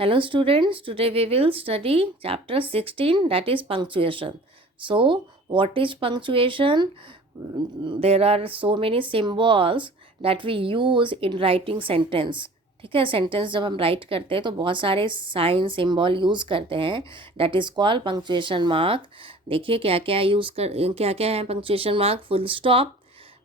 Hello students, today we will study chapter 16, that is punctuation. So what is punctuation? There are so many symbols that we use in writing sentence. ठीक है, sentence जब हम right करते हैं तो बहुत सारे साइन सिंबल यूज़ करते हैं, that is called punctuation mark. देखिए क्या क्या है पंक्चुएशन मार्क. फुल स्टॉप,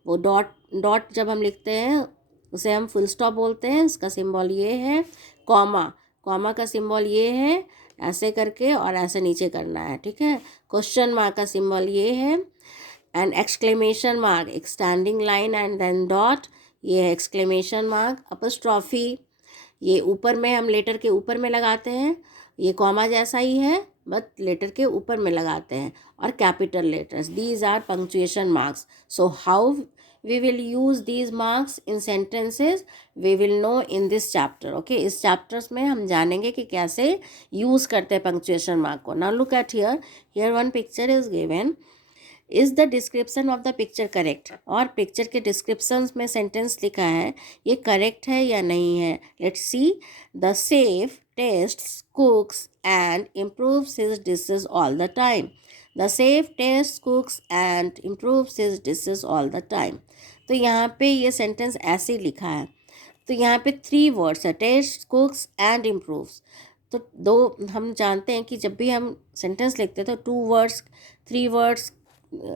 वो डॉट डॉट जब हम लिखते हैं उसे हम फुल स्टॉप बोलते हैं, इसका सिंबल ये है. कॉमा, कॉमा का सिंबल ये है, ऐसे करके और ऐसे नीचे करना है. ठीक है. क्वेश्चन मार्क का सिंबल ये है. एंड एक्सक्लेमेशन मार्क, एक standing line and then dot, ये है एक्सक्लेमेशन मार्क. अपस्ट्रॉफी, ये ऊपर में हम लेटर के ऊपर में लगाते हैं, ये कॉमा जैसा ही है बट लेटर के ऊपर में लगाते हैं. और capital letters, these are punctuation marks. So how we will use these marks in sentences we will know in this chapter. Okay, इस chapters में हम जानेंगे कि कैसे use करते हैं punctuation mark को. Now look at here one picture is given. Is the description of the picture correct? और picture के descriptions में sentence लिखा है, ये correct है या नहीं है. Let's see. The chef tastes, cooks and improves his dishes all the time. The chef tastes, cooks and improves his dishes all the time. तो यहाँ पे ये सेंटेंस ऐसे लिखा है. तो यहाँ पे 3 वर्ड्स है, टेस्ट, कुक्स एंड इम्प्रूव्स. तो दो हम जानते हैं कि जब भी हम सेंटेंस लिखते हैं तो 2 वर्ड्स 3 वर्ड्स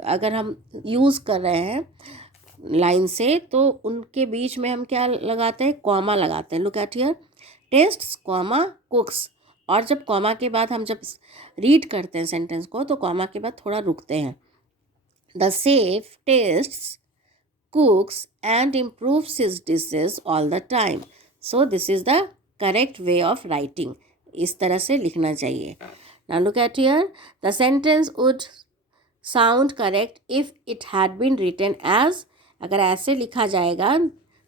अगर हम यूज़ कर रहे हैं लाइन से तो उनके बीच में हम क्या लगाते हैं, कॉमा लगाते हैं. Look at here, tests comma कुक्स. और जब कॉमा के बाद हम जब रीड करते हैं सेंटेंस को तो कॉमा के बाद थोड़ा रुकते हैं. The chef tests, cooks and improves his dishes all the time. So this is the correct way of writing. इस तरह से लिखना चाहिए. Now look at here. The sentence would sound correct if it had been written as. अगर ऐसे लिखा जाएगा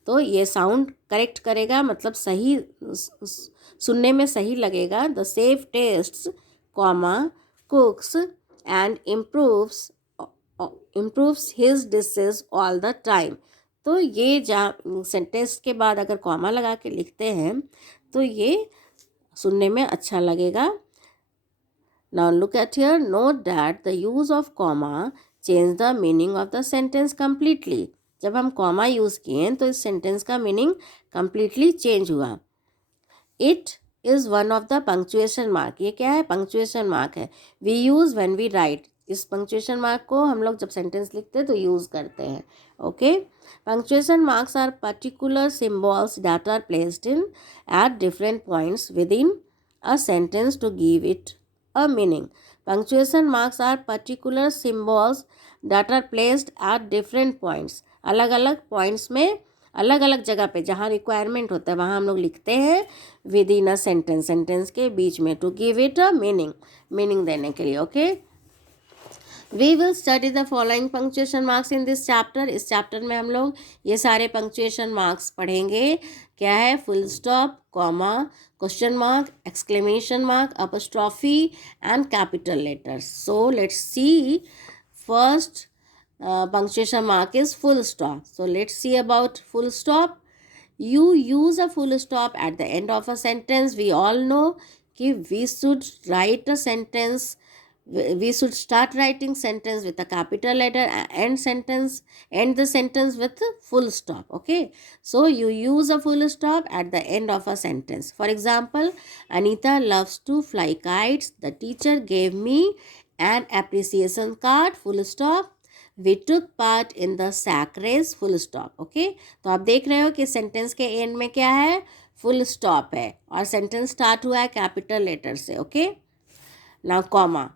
तो ये साउंड करेक्ट करेगा, मतलब सही सुनने में सही लगेगा. The chef tastes, comma, cooks and improves his dishes all the time. तो ये सेंटेंस के बाद अगर कॉमा लगा के लिखते हैं तो ये सुनने में अच्छा लगेगा. Now look at here. Note that the use of comma change the meaning of the sentence completely. जब हम कॉमा यूज़ किए तो इस सेंटेंस का मीनिंग completely चेंज हुआ. It is one of the punctuation mark. ये क्या है, पंक्चुएशन मार्क है. We use when we write. इस पंक्चुएशन मार्क को हम लोग जब सेंटेंस लिखते हैं तो यूज़ करते हैं. Okay, punctuation marks are particular symbols that are placed in at different points within a sentence to give it a meaning. Punctuation marks are particular symbols that are placed at different points. अलग अलग points में, अलग अलग जगह पे जहाँ requirement होता है वहाँ हम लोग लिखते हैं within a sentence, sentence के बीच में, to give it a meaning, meaning देने के लिए. Okay, we will study the following punctuation marks in this chapter. इस चैप्टर में हम लोग ये सारे पंक्चुएशन मार्क्स पढ़ेंगे. क्या है, full stop, comma, question mark, exclamation mark, apostrophe and capital letters. So let's see. First punctuation mark is full stop. So let's see about full stop. You use a full stop at the end of a sentence. We all know कि we should write a sentence, we should start writing sentence with a capital letter and end the sentence with a full stop. Okay, so you use a full stop at the end of a sentence. For example, Anita loves to fly kites. The teacher gave me an appreciation card, full stop. We took part in the sack race, full stop. Okay, तो आप देख रहे हो कि sentence के and में क्या है, फुल स्टॉप है और सेंटेंस स्टार्ट हुआ है कैपिटल लेटर से. Okay, now comma.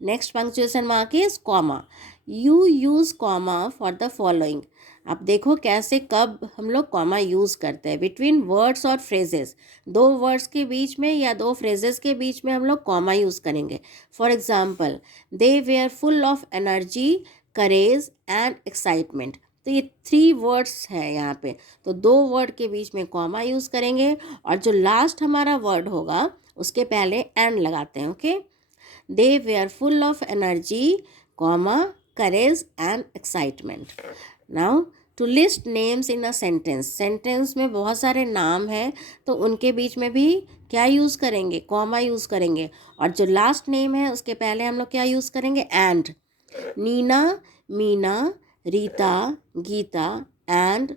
Next punctuation mark is comma. You use comma for the following. आप देखो कैसे कब हम लोग कॉमा यूज़ करते हैं. बिटवीन वर्ड्स और फ्रेजेस, 2 वर्ड्स के बीच में या 2 फ्रेजेस के बीच में हम लोग कॉमा यूज़ करेंगे. For example, they were full of energy, courage and excitement. तो ये 3 वर्ड्स है यहाँ पे, तो 2 वर्ड के बीच में कॉमा यूज़ करेंगे और जो लास्ट हमारा वर्ड होगा उसके पहले एंड लगाते हैं. Okay, they were full of energy, comma, courage and excitement. Now to list names in a sentence. Sentence में बहुत सारे नाम हैं तो उनके बीच में भी क्या यूज़ करेंगे, कॉमा यूज़ करेंगे। और जो लास्ट नेम है उसके पहले हम लोग क्या यूज़ करेंगे, and. Nina, Meena, Rita, Geeta and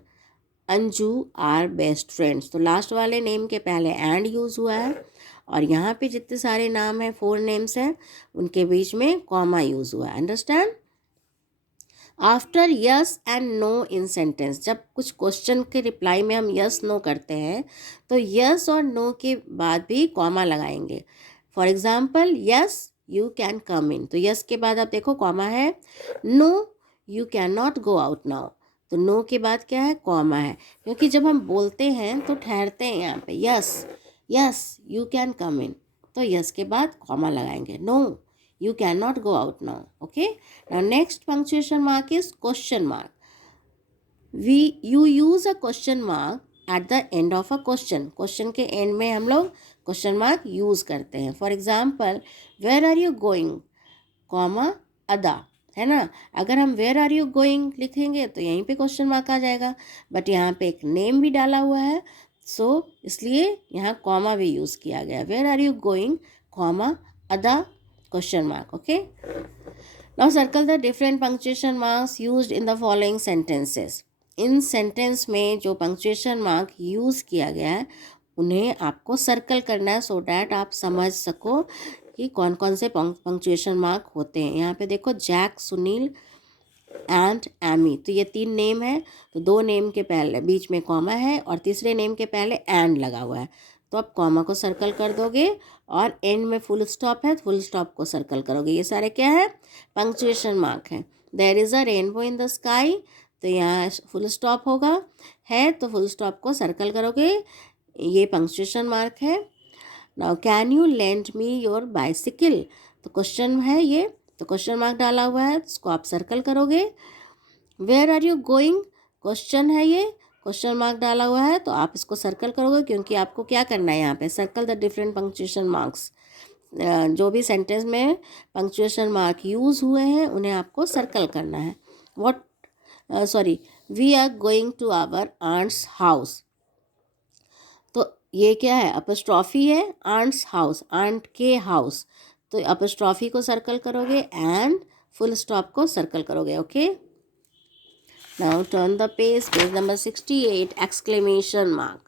Anju are best friends. तो लास्ट वाले नेम के पहले एंड यूज़ हुआ है, और यहाँ पे जितने सारे नाम हैं, 4 नेम्स हैं, उनके बीच में कॉमा यूज़ हुआ है। Understand. After yes and no in sentence, जब कुछ क्वेश्चन के रिप्लाई में हम यस नो करते हैं तो यस और नो के बाद भी कॉमा लगाएंगे। For example, yes you can come in, तो यस के बाद आप देखो कॉमा है। No you can not go out now, तो नो के बाद क्या है, कॉमा है, क्योंकि जब हम बोलते हैं तो ठहरते हैं यहाँ पे। Yes yes you can come in, तो यस के बाद कॉमा लगाएंगे। No you cannot go out now. Okay, now next punctuation mark is question mark. You use a question mark at the end of a question. Question के end में हम लोग question mark use करते हैं. For example, where are you going, comma अदा, है ना। अगर हम वेयर आर यू गोइंग लिखेंगे तो यहीं पे क्वेश्चन मार्क आ जाएगा, बट यहाँ पे एक नेम भी डाला हुआ है, सो इसलिए यहाँ कॉमा भी यूज़ किया गया। Where are you going, comma Ada, question mark. Okay, now circle the different punctuation marks used in the following sentences. In sentence में जो पंक्चुएशन मार्क यूज़ किया गया है उन्हें आपको सर्कल करना है, सो डैट आप समझ सको कि कौन कौन से पंक्चुएशन मार्क होते हैं। यहाँ पे देखो, जैक, सुनील एंड एमी, तो ये 3 नेम है, तो 2 नेम के पहले बीच में कॉमा है और तीसरे नेम के पहले एंड लगा हुआ है, तो आप कॉमा को सर्कल कर दोगे, और एंड में फुल स्टॉप है, फुल स्टॉप को सर्कल करोगे। ये सारे क्या है, पंक्चुएशन मार्क है। There is a rainbow in the sky, तो यहाँ फुल स्टॉप होगा, है तो फुल स्टॉप को सर्कल करोगे, ये पंक्चुएशन मार्क है। Now can you lend me your bicycle, तो क्वेश्चन है ये, तो क्वेश्चन मार्क डाला हुआ है, इसको आप सर्कल करोगे। Where are you going, question है ये, क्वेश्चन मार्क डाला हुआ है, तो आप इसको सर्कल करोगे, क्योंकि आपको क्या करना है यहाँ पे, circle the different punctuation marks. जो भी सेंटेंस में पंक्चुएशन मार्क यूज़ हुए हैं उन्हें आपको सर्कल करना है। We are going to our aunt's house, तो ये क्या है, अपस्ट्रॉफी है, आंट्स हाउस, आंट के हाउस, तो अपस्ट्रॉफी को सर्कल करोगे एंड फुल स्टॉप को सर्कल करोगे। Okay, now turn the page number 68, exclamation mark.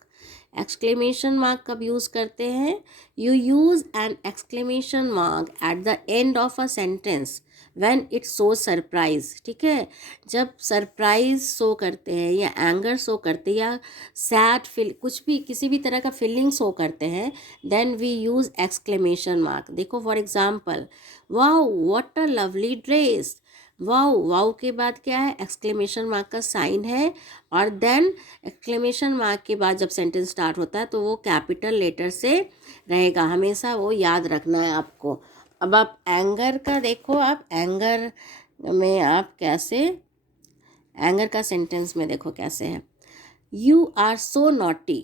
Exclamation mark कब यूज़ करते हैं, you use an exclamation mark at the end of a sentence when it show surprise. ठीक है, जब surprise show करते हैं या एंगर शो करते हैं या सैड फील, कुछ भी किसी भी तरह का फीलिंग शो करते हैं, then we use exclamation mark. देखो for example, wow what a lovely dress, wow, wow के बाद क्या है, एक्सक्लेमेशन मार्क का साइन है, और देन एक्सक्लेमेशन मार्क के बाद जब सेंटेंस स्टार्ट होता है तो वो कैपिटल लेटर से रहेगा, हमेशा वो याद रखना है आपको। अब आप एंगर का देखो, आप एंगर में आप कैसे, एंगर का सेंटेंस में देखो कैसे है, you are so naughty,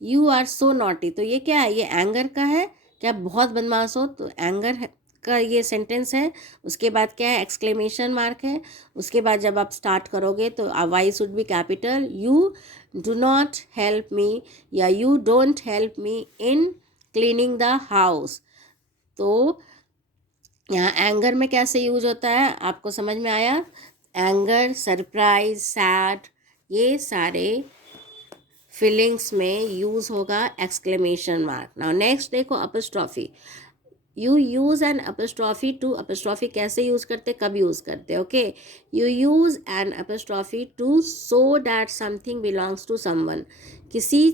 you are so naughty, तो ये क्या है, ये एंगर का है, क्या बहुत बदमाश हो, तो एंगर का ये सेंटेंस है। उसके बाद क्या है, एक्सक्लेमेशन मार्क है। उसके बाद जब आप स्टार्ट करोगे तो Y should be capital, you do not help me या you don't help me in cleaning the house, तो यहाँ एंगर में कैसे यूज होता है आपको समझ में आया। एंगर, सरप्राइज, सैड, ये सारे फीलिंग्स में यूज़ होगा एक्सक्लेमेशन मार्क। नाउ नेक्स्ट देखो, apostrophe. You use an apostrophe to, apostrophe कैसे यूज़ करते, कब यूज़ करते, okay, you use an apostrophe to show that something belongs to someone, किसी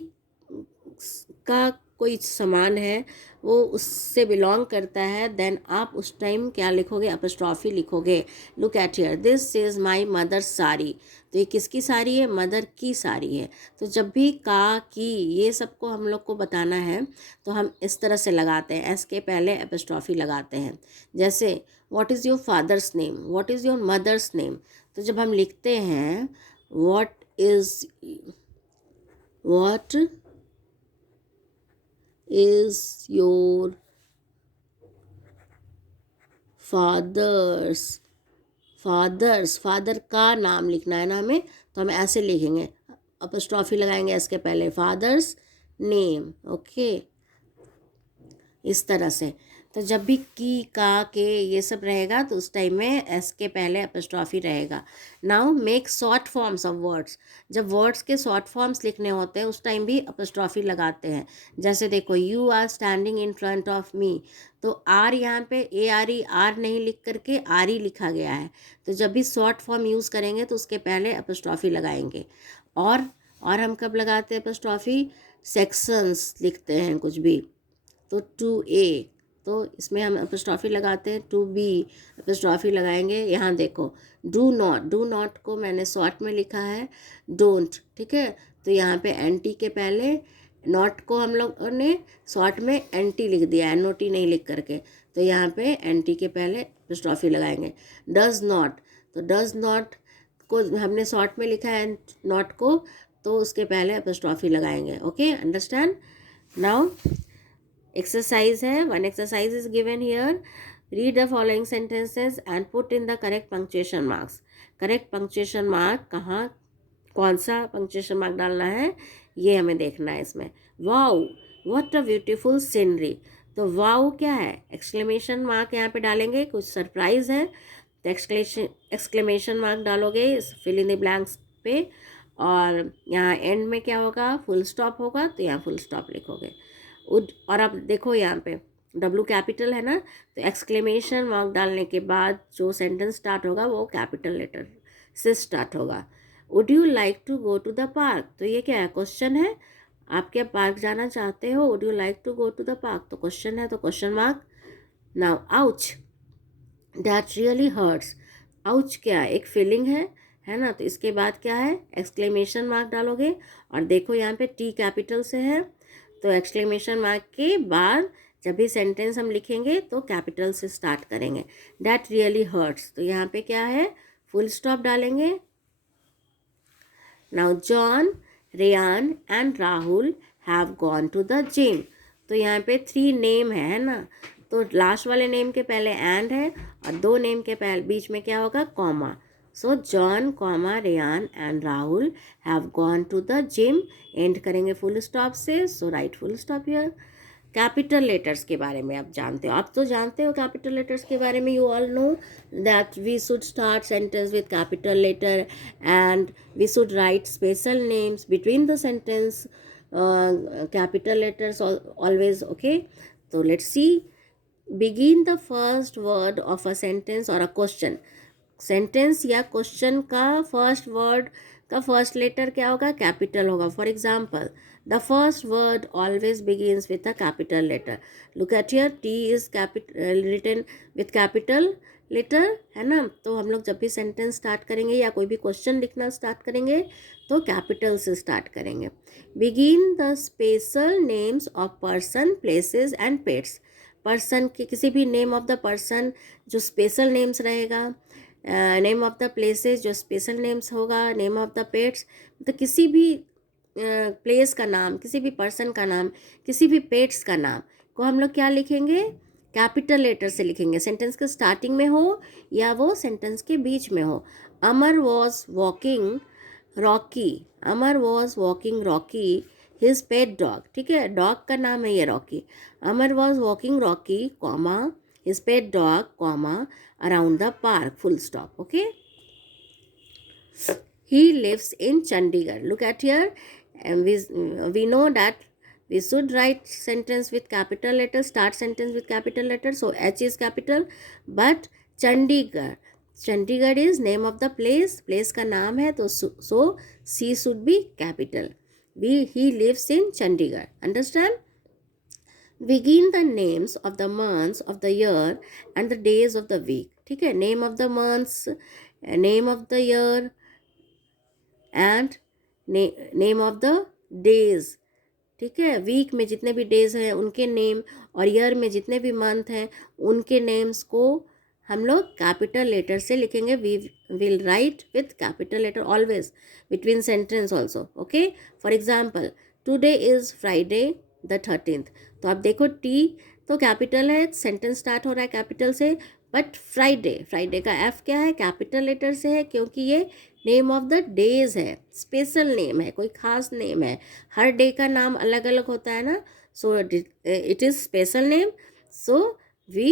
का कोई सामान है वो उससे बिलोंग करता है, देन आप उस टाइम क्या लिखोगे, अपस्ट्रॉफी लिखोगे। Look at here, this is my mother's sari, तो ये किसकी साड़ी है, मदर की साड़ी है। तो जब भी का, की, ये सबको हम लोग को बताना है तो हम इस तरह से लगाते हैं, एस के पहले अपस्ट्रॉफी लगाते हैं। जैसे what is your father's name, what is your mother's name, तो जब हम लिखते हैं व्हाट इज़ योर फादर का नाम लिखना है ना हमें, तो हम ऐसे लिखेंगे, अपस्ट्रॉफी लगाएंगे इसके पहले, फादर्स नेम, ओके। इस तरह से। तो जब भी की, का, के ये सब रहेगा तो उस टाइम में एस के पहले एपोस्ट्रॉफी रहेगा। Now make short forms of words. जब वर्ड्स के शॉर्ट फॉर्म्स लिखने होते हैं उस टाइम भी एपोस्ट्रॉफी लगाते हैं। जैसे देखो, you are standing in front of me, तो आर यहाँ पे ए आर ई, आर नहीं लिख करके आर ही लिखा गया है। तो जब भी शॉर्ट फॉर्म यूज़ करेंगे तो उसके पहले एपोस्ट्रॉफी लगाएंगे। और हम कब लगाते हैं एपोस्ट्रॉफी? सेक्शंस लिखते हैं कुछ भी, तो टू ए, तो इसमें हम एपोस्ट्रॉफी लगाते हैं। टू बी एपोस्ट्रॉफी लगाएंगे। यहाँ देखो, डू नॉट, डू नॉट को मैंने शॉर्ट में लिखा है डोंट, ठीक है। तो यहाँ पे एन टी के पहले, नॉट को हम लोगों ने शॉर्ट में एन टी लिख दिया, एन ओ टी नहीं लिख करके, तो यहाँ पे एन टी के पहले एपोस्ट्रॉफी लगाएंगे। डज नॉट, तो डज नॉट को हमने शॉर्ट में लिखा है नॉट को, तो उसके पहले एपोस्ट्रॉफी लगाएंगे। Okay, understand. नाउ एक्सरसाइज है, one exercise is given here. Read the following sentences and put in the correct punctuation marks. Correct punctuation mark कहाँ, कौन सा पंक्चुएशन मार्क डालना है ये हमें देखना है इसमें। Wow, what a beautiful scenery, तो वाओ क्या है? एक्सक्लेमेशन मार्क यहाँ पे डालेंगे, कुछ सरप्राइज है तो एक्सक्लेमेशन मार्क डालोगे फिल इन द ब्लैंक्स पे, और यहाँ एंड में क्या होगा? फुल स्टॉप होगा, तो यहाँ फुल स्टॉप लिखोगे। और अब देखो यहाँ पे डब्लू कैपिटल है ना, तो एक्सक्लेमेशन मार्क डालने के बाद जो सेंटेंस स्टार्ट होगा वो कैपिटल लेटर से स्टार्ट होगा। Would you like to go to the park, तो ये क्या है? क्वेश्चन है। आप क्या पार्क जाना चाहते हो? Would you like to go to the park, तो क्वेश्चन है, तो question mark. Now ouch, that really hurts, ouch क्या है? एक फीलिंग है ना, तो इसके बाद क्या है? एक्सक्लेमेशन मार्क डालोगे। और देखो यहाँ पे टी कैपिटल से है, तो एक्सक्लेमेशन मार्क के बाद जब भी सेंटेंस हम लिखेंगे तो कैपिटल से स्टार्ट करेंगे। डैट रियली हर्ट्स, तो यहाँ पे क्या है? फुल स्टॉप डालेंगे। Now John, Ryan and Rahul have gone to the gym, तो यहाँ पे 3 नेम है ना, तो लास्ट वाले नेम के पहले एंड है और 2 नेम के पहले बीच में क्या होगा? Comma. So John, comma, Ryan and Rahul have gone to the gym, and करेंगे फुल स्टॉप से, so write full stop here. Capital letters के बारे में आप जानते हो, आप तो जानते हो कैपिटल लेटर्स के बारे में। You all know that we should start sentence with capital letter and we should write special names between the sentence, capital letters always. Okay, तो let's see. Begin the first word of a sentence और a question. Sentence या question का first word का first letter क्या होगा? Capital होगा। For example, the first word always begins with a capital letter. Look at here, T is capital written with capital letter, है ना। तो हम लोग जब भी सेंटेंस स्टार्ट करेंगे या कोई भी क्वेश्चन लिखना स्टार्ट करेंगे तो कैपिटल से स्टार्ट करेंगे। Begin the special names of person, places and pets. Person के किसी भी नेम ऑफ द पर्सन जो स्पेशल नेम्स रहेगा, नेम ऑफ द प्लेसेस जो स्पेशल नेम्स होगा, नेम ऑफ द पेट्स, तो किसी भी प्लेस का नाम, किसी भी पर्सन का नाम, किसी भी पेट्स का नाम को हम लोग क्या लिखेंगे? कैपिटल लेटर से लिखेंगे। सेंटेंस के स्टार्टिंग में हो या वो सेंटेंस के बीच में हो। Amar was walking Rocky, Amar was walking Rocky his pet dog, ठीक है, डॉग का नाम है ये Rocky. Amar was walking Rocky, comma, his pet dog, comma, around the park, full stop. Okay, he lives in Chandigarh. Look at here, and we know that we should write sentence with capital letter, start sentence with capital letter, so H is capital. But Chandigarh, Chandigarh is name of the place, place का नाम है, तो so C should be capital. He lives in Chandigarh. Understand? Begin the names of the months of the year and the days of the week. ठीक है, name of the months, name of the year and name of the days. ठीक है, week में जितने भी days हैं उनके name और ईयर में जितने भी मंथ हैं उनके नेम्स को हम लोग कैपिटल लेटर से लिखेंगे। We will write with capital letter always between sentence also. Okay, for example, today is Friday the 13th, तो आप देखो टी तो कैपिटल है, सेंटेंस स्टार्ट हो रहा है कैपिटल से, बट फ्राइडे, फ्राइडे का एफ क्या है? कैपिटल लेटर से है, क्योंकि ये नेम ऑफ द डेज है, स्पेशल नेम है, कोई खास नेम है। हर डे का नाम अलग अलग होता है ना, so it is special name, so we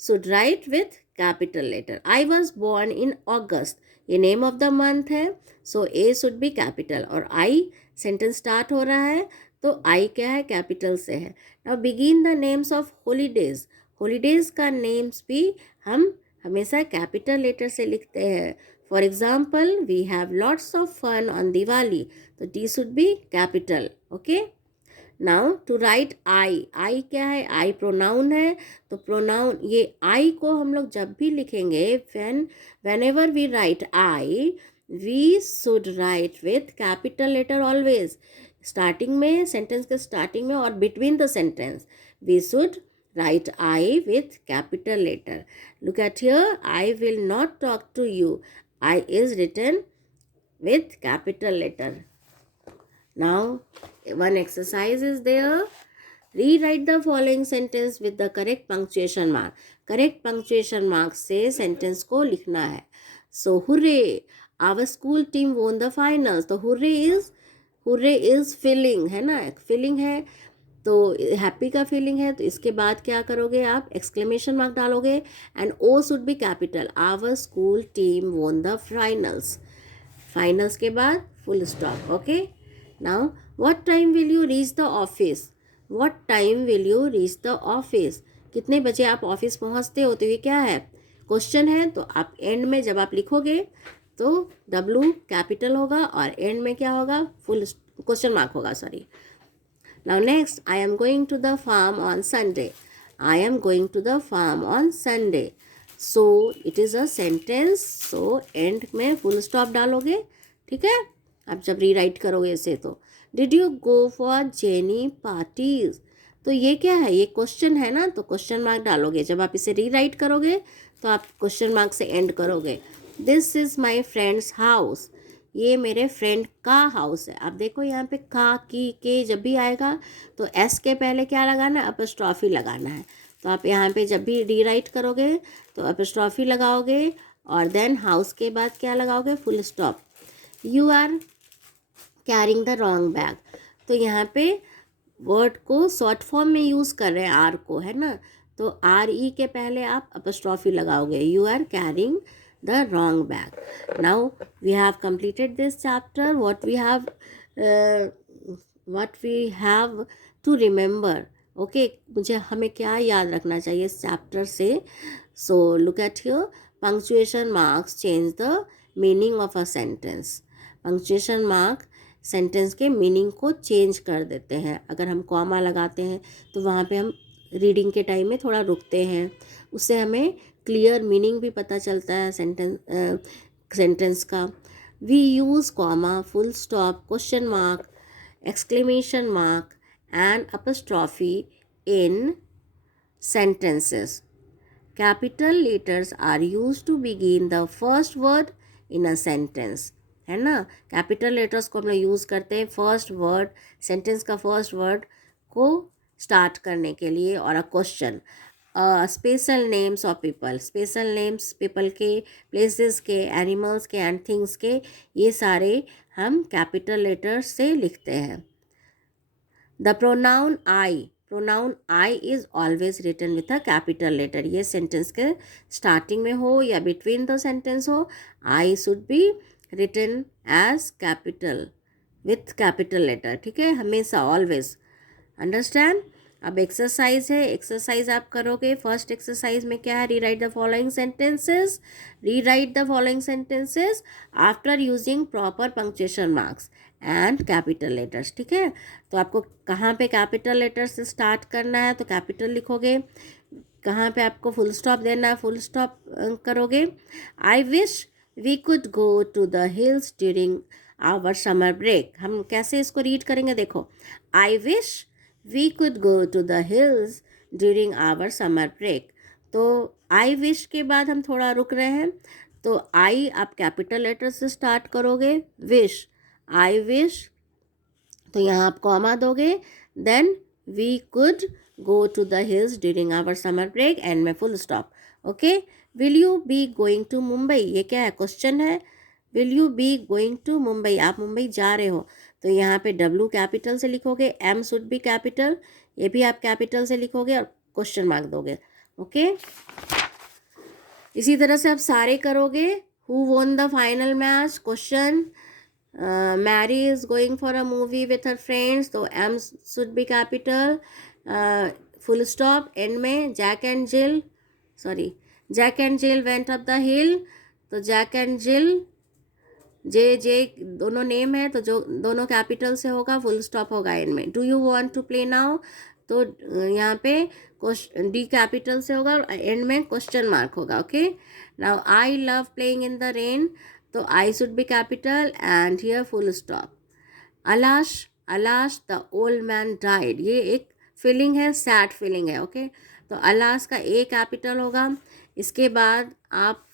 should write with capital letter. I was born in August, ये name of the month है, so A should be capital. और I sentence start हो रहा है तो I क्या है, capital से है. Now begin the names of holidays. holidays का names भी हम हमेशा capital letter से लिखते हैं. For example, we have lots of fun on Diwali, तो D should be capital. Okay. Now to write I, I क्या है, आई प्रोनाउन है, तो प्रोनाउन ये आई को हम लोग जब भी लिखेंगे, whenever we write I, we should write with capital letter always. Starting में, सेंटेंस के स्टार्टिंग में और between the sentence we should write I with capital letter. Look at here, I will not talk to you. I is written with capital letter. Now one exercise is there. Rewrite the following sentence with the correct punctuation mark. Correct punctuation mark से sentence को लिखना है. So hooray, our school team won the finals. तो hooray is feeling है ना, feeling है तो happy का फीलिंग है, तो इसके बाद क्या करोगे आप, एक्सक्लेमेशन मार्क डालोगे and O should be capital. Our school team won the finals. Finals के बाद full stop. Okay. Now what time will you reach the office. What time will you reach the office, कितने बजे आप office पहुंचते हो, तो ये क्या है, क्वेश्चन है. तो आप एंड में जब आप लिखोगे तो W कैपिटल होगा और एंड में क्या होगा, फुल क्वेश्चन मार्क होगा, sorry. Now next, I am going to the farm on Sunday. I am going to the farm on Sunday. So it is a sentence. So end में full stop डालोगे. ठीक है, आप जब rewrite करोगे इसे तो. Did you go for Jenny parties? तो ये क्या है, ये क्वेश्चन है ना, तो क्वेश्चन मार्क डालोगे. जब आप इसे रीराइट करोगे तो आप क्वेश्चन मार्क से एंड करोगे. This is my friend's house. ये मेरे फ्रेंड का हाउस है. आप देखो यहाँ पे का, की, के जब भी आएगा तो एस के पहले क्या लगाना है, अपस्ट्रॉफी लगाना है. तो आप यहाँ पे जब भी रीराइट करोगे तो अपस्ट्रॉफी लगाओगे और देन हाउस के बाद क्या लगाओगे, full stop. You are carrying the wrong bag. तो यहाँ पे वर्ड को शॉर्ट फॉर्म में यूज़ कर रहे हैं, आर को, है ना, तो आर ई के पहले आप अपस्ट्रॉफी लगाओगे. You are carrying the wrong bag. Now we have completed this chapter. What we have to remember. Okay, मुझे हमें क्या याद रखना चाहिए इस चैप्टर से. So look at here, punctuation marks change the meaning of a sentence. punctuation mark sentence के meaning को चेंज कर देते हैं. अगर हम कॉमा लगाते हैं तो वहाँ पे हम रीडिंग के टाइम में थोड़ा रुकते हैं, उससे हमें क्लियर मीनिंग भी पता चलता है सेंटेंस का. We use comma, full stop, question mark, exclamation mark and apostrophe in sentences. Capital letters are used to begin the first word in a sentence. है ना, कैपिटल लेटर्स को हम लोग यूज़ करते हैं फर्स्ट वर्ड, सेंटेंस का first word को start करने के लिए. और a question, special names of people, special names people के, प्लेसेस के, एनिमल्स के एंड थिंग्स के, ये सारे हम कैपिटल लेटर्स से लिखते हैं. The pronoun I is always written with a capital letter. ये सेंटेंस के स्टार्टिंग में हो या बिटवीन द सेंटेंस हो, I should be written as capital with capital letter. ठीक है, हमेशा, ऑलवेज. अंडरस्टैंड. अब एक्सरसाइज है, एक्सरसाइज आप करोगे. फर्स्ट एक्सरसाइज में क्या है, rewrite the following sentences. Rewrite the following sentences after using proper punctuation marks and capital letters. ठीक है, तो आपको कहाँ पे कैपिटल लेटर से स्टार्ट करना है तो कैपिटल लिखोगे, कहाँ पे आपको फुल स्टॉप देना है फुल स्टॉप करोगे. I wish we could go to the hills during our summer break. हम कैसे इसको रीड करेंगे, देखो, I wish we could go to the hills during our summer break. तो आई विश के बाद हम थोड़ा रुक रहे हैं, तो आई आप कैपिटल लेटर से स्टार्ट करोगे, विश, आई विश, तो यहाँ आप कॉमा दोगे, then we could go to the hills during our summer break, and में full stop. Okay. Will you be going to Mumbai, ये क्या है, क्वेश्चन है. Will you be going to Mumbai, आप मुंबई जा रहे हो, तो यहाँ पे W कैपिटल से लिखोगे, M शुड बी कैपिटल, ये भी आप कैपिटल से लिखोगे और क्वेश्चन मार्क दोगे। ओके, इसी तरह से आप सारे करोगे। Who won the final match, question, Mary is going for a movie with her friends, तो M should be capital, full stop, and में Jack and Jill, sorry Jack and Jill went up the hill, तो Jack and जिल, जे जे दोनों name है तो जो दोनों capital से होगा, फुल स्टॉप होगा एंड में। Do you want to play now, तो यहाँ पे डी कैपिटल से होगा और एंड में क्वेश्चन मार्क होगा। Okay, now I love playing in the rain, तो I should be capital and here full stop. Alas, alas the old man died, ये एक फीलिंग है, सैड फीलिंग है। ओके, तो अलाश का ए कैपिटल होगा, इसके बाद आप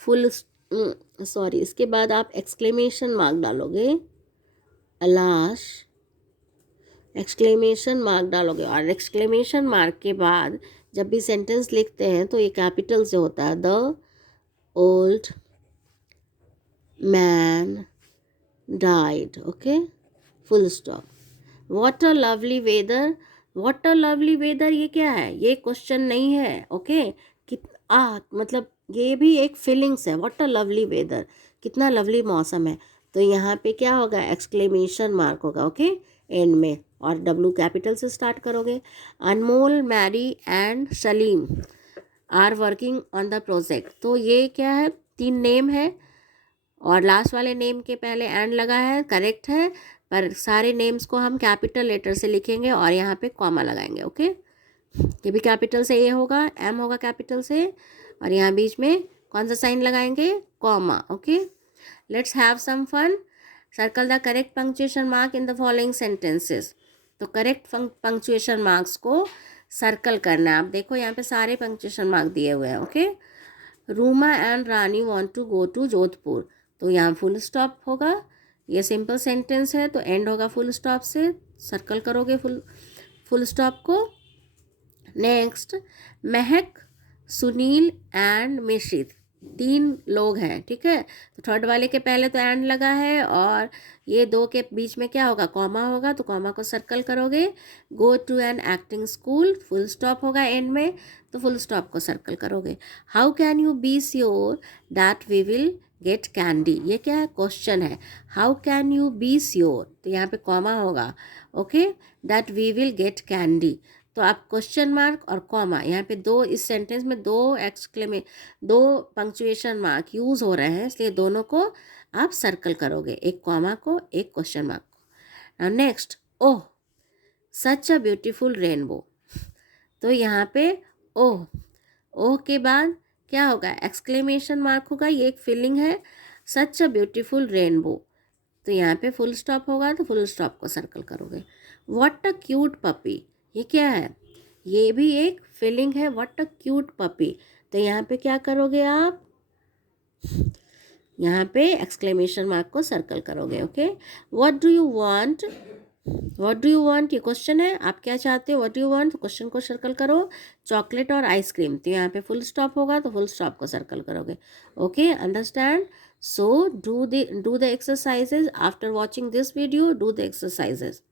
फुल सॉरी इसके बाद आप एक्सक्लेमेशन मार्क डालोगे, अलाश एक्सक्लेमेशन मार्क डालोगे, और एक्सक्लेमेशन मार्क के बाद जब भी सेंटेंस लिखते हैं तो ये कैपिटल से होता है, the old man died. Okay, full stop. What a lovely weather, what a lovely weather, ये क्या है, ये क्वेश्चन नहीं है। ओके, मतलब ये भी एक फीलिंग्स है, व्हाट अ लवली वेदर, कितना लवली मौसम है, तो यहाँ पे क्या होगा, एक्सक्लेमेशन मार्क होगा। ओके, एंड में, और डब्ल्यू कैपिटल से स्टार्ट करोगे। Anmol, Mary and Salim are working on the project, तो ये क्या है, 3 नेम है और लास्ट वाले नेम के पहले एंड लगा है, करेक्ट है, पर सारे नेम्स को हम कैपिटल लेटर से लिखेंगे और यहाँ पे कॉमा लगाएंगे। ओके, ये भी कैपिटल से ए होगा, एम होगा कैपिटल से, और यहाँ बीच में कौन सा साइन लगाएंगे, comma. Okay, let's have some fun, circle the correct punctuation mark in the following sentences, तो करेक्ट पंक्चुएशन मार्क्स को सर्कल करना है। आप देखो यहाँ पे सारे पंक्चुएशन मार्क दिए हुए हैं। Okay, Ruma and Rani want to go to Jodhpur, तो यहाँ फुल स्टॉप होगा, ये सिंपल सेंटेंस है तो एंड होगा फुल स्टॉप से, सर्कल करोगे फुल स्टॉप को। नेक्स्ट, महक, सुनील एंड मिश्रित, 3 लोग हैं, ठीक है, तो थर्ड वाले के पहले तो एंड लगा है और ये 2 के बीच में क्या होगा, कॉमा होगा, तो कॉमा को सर्कल करोगे। Go to an acting school, full stop होगा एंड में, तो फुल स्टॉप को सर्कल करोगे। How can you be sure that we will get candy, ये क्या है, क्वेश्चन है, how can you be sure, तो यहाँ पे कॉमा होगा। Okay, that we will get candy, तो आप क्वेश्चन मार्क और कॉमा, यहाँ पे 2, इस सेंटेंस में 2 पंक्चुएशन मार्क यूज़ हो रहे हैं, इसलिए दोनों को आप सर्कल करोगे, एक कॉमा को, एक क्वेश्चन मार्क को। Next, oh such a beautiful rainbow, तो यहाँ पे ओह के बाद क्या होगा, एक्सक्लेमेशन मार्क होगा, ये एक फीलिंग है, सच अ ब्यूटीफुल रेनबो, तो यहाँ पे फुल स्टॉप होगा, तो फुल स्टॉप को सर्कल करोगे। व्हाट अ क्यूट पपी, ये क्या है, ये भी एक फीलिंग है, व्हाट अ क्यूट पपी, तो यहाँ पे क्या करोगे आप, यहाँ पे एक्सक्लेमेशन मार्क को सर्कल करोगे। Okay, what do you want, what do you want, ये क्वेश्चन है, आप क्या चाहते हो, व्हाट डू यू वांट, तो क्वेश्चन को सर्कल करो। चॉकलेट और आइसक्रीम, तो यहाँ पे फुल स्टॉप होगा, तो फुल स्टॉप को सर्कल करोगे। Okay, understand, so do the exercises, after watching this video do the exercises।